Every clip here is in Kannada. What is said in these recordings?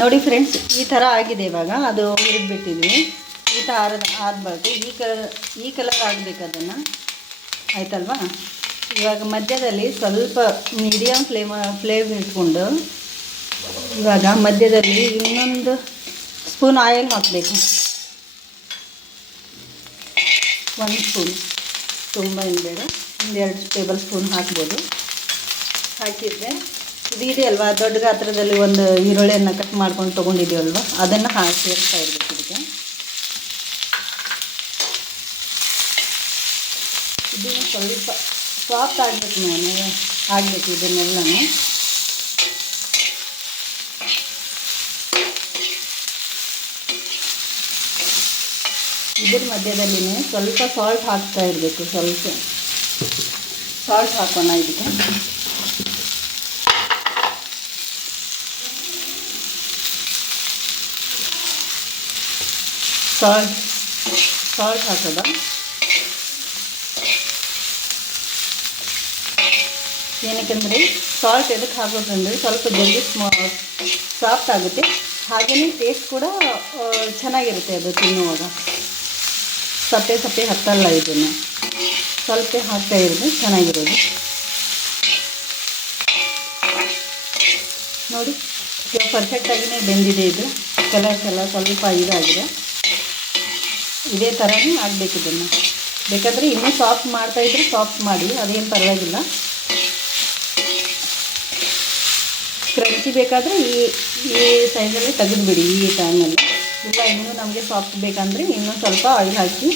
ನೋಡಿ ಫ್ರೆಂಡ್ಸ್, ಈ ಥರ ಆಗಿದೆ. ಇವಾಗ ಅದು ಹುರಿದ್ಬಿಟ್ಟಿದ್ವಿ. ಈ ಥರ ಆದ್ಬಾರ್ದು, ಈ ಕಲರ್ ಆಗಬೇಕು ಅದನ್ನು. ಆಯ್ತಲ್ವಾ? ಇವಾಗ ಮಧ್ಯದಲ್ಲಿ ಸ್ವಲ್ಪ ಮೀಡಿಯಮ್ ಫ್ಲೇಮ್ ಇಟ್ಕೊಂಡು ಇವಾಗ ಮಧ್ಯದಲ್ಲಿ ಇನ್ನೊಂದು ಸ್ಪೂನ್ ಆಯಿಲ್ ಹಾಕಬೇಕು. 1 ಸ್ಪೂನ್, ತುಂಬ ಬೇಡ, 1-2 ಟೇಬಲ್ ಸ್ಪೂನ್ ಹಾಕ್ಬೋದು. ಹಾಕಿದರೆ ಇದು ಇದೆಯಲ್ವಾ, ದೊಡ್ಡ ಗಾತ್ರದಲ್ಲಿ ಒಂದು ಈರುಳ್ಳಿಯನ್ನು ಕಟ್ ಮಾಡ್ಕೊಂಡು ತೊಗೊಂಡಿದ್ದೀವಲ್ವ, ಅದನ್ನು ಸೇರಿಸ್ತಾ ಇರಬೇಕು ಇದಕ್ಕೆ. ಇದನ್ನು ಸ್ವಲ್ಪ ಸಾಫ್ಟ್ ಆಗಬೇಕು ಇದನ್ನೆಲ್ಲನೂ. ಇದ್ರ ಮಧ್ಯದಲ್ಲಿನೇ ಸ್ವಲ್ಪ ಸಾಲ್ಟ್ ಹಾಕ್ತಾ ಇರಬೇಕು. ಸ್ವಲ್ಪ ಸಾಲ್ಟ್ ಹಾಕೋಣ ಇದಕ್ಕೆ. ಸಾಲ್ಟ್ ಹಾಕೋದ. ಏನಕ್ಕೆಂದರೆ ಸಾಲ್ಟ್ ಎದಕ್ಕೆ ಹಾಕೋದಂದರೆ ಸ್ವಲ್ಪ ಜಲ್ದಿ ಸಾಫ್ಟ್ ಆಗುತ್ತೆ, ಹಾಗೆಯೇ ಟೇಸ್ಟ್ ಕೂಡ ಚೆನ್ನಾಗಿರುತ್ತೆ ಅದು ತಿನ್ನುವಾಗ. ಸಪ್ಪೆ ಹತ್ತಲ್ಲ. ಇದನ್ನು ಸ್ವಲ್ಪ ಹಾಕ್ತಾ ಇರೋದು ಚೆನ್ನಾಗಿರೋದು. ನೋಡಿ, ಇವಾಗ ಪರ್ಫೆಕ್ಟಾಗಿಯೇ ಬೆಂದಿದೆ. ಇದು ಕಲರ್ಸ್ ಎಲ್ಲ ಸ್ವಲ್ಪ ಇದಾಗಿದೆ. ಇದೇ ಥರನೇ ಆಗಬೇಕು. ಇದನ್ನು ಬೇಕಾದರೆ ಇನ್ನೂ ಸಾಫ್ಟ್ ಮಾಡ್ತಾಯಿದ್ರೆ ಸಾಫ್ಟ್ ಮಾಡಿ, ಅದೇನು ಪರವಾಗಿಲ್ಲ. ಕ್ರಂಚಿ ಬೇಕಾದರೆ ಈ ಸೈಜಲ್ಲಿ ತೆಗೆದುಬಿಡಿ ಈ ಟೈಮಲ್ಲಿ. ಇಲ್ಲ ಇನ್ನೂ ನಮಗೆ ಸಾಫ್ಟ್ ಬೇಕಂದರೆ ಇನ್ನೂ ಸ್ವಲ್ಪ ಆಯಿಲ್ ಹಾಕಿ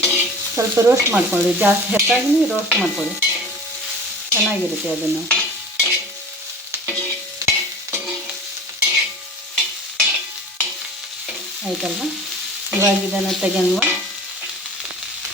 ಸ್ವಲ್ಪ ರೋಸ್ಟ್ ಮಾಡ್ಕೊಳ್ಳಿ. ಜಾಸ್ತಿ ಹೆಚ್ಚಾಗಿ ರೋಸ್ಟ್ ಮಾಡ್ಕೊಳ್ಳಿ, ಚೆನ್ನಾಗಿರುತ್ತೆ ಅದನ್ನು. ಆಯ್ತಲ್ವ? ಇವಾಗ ಇದನ್ನು ತೆಗೆಯುವ.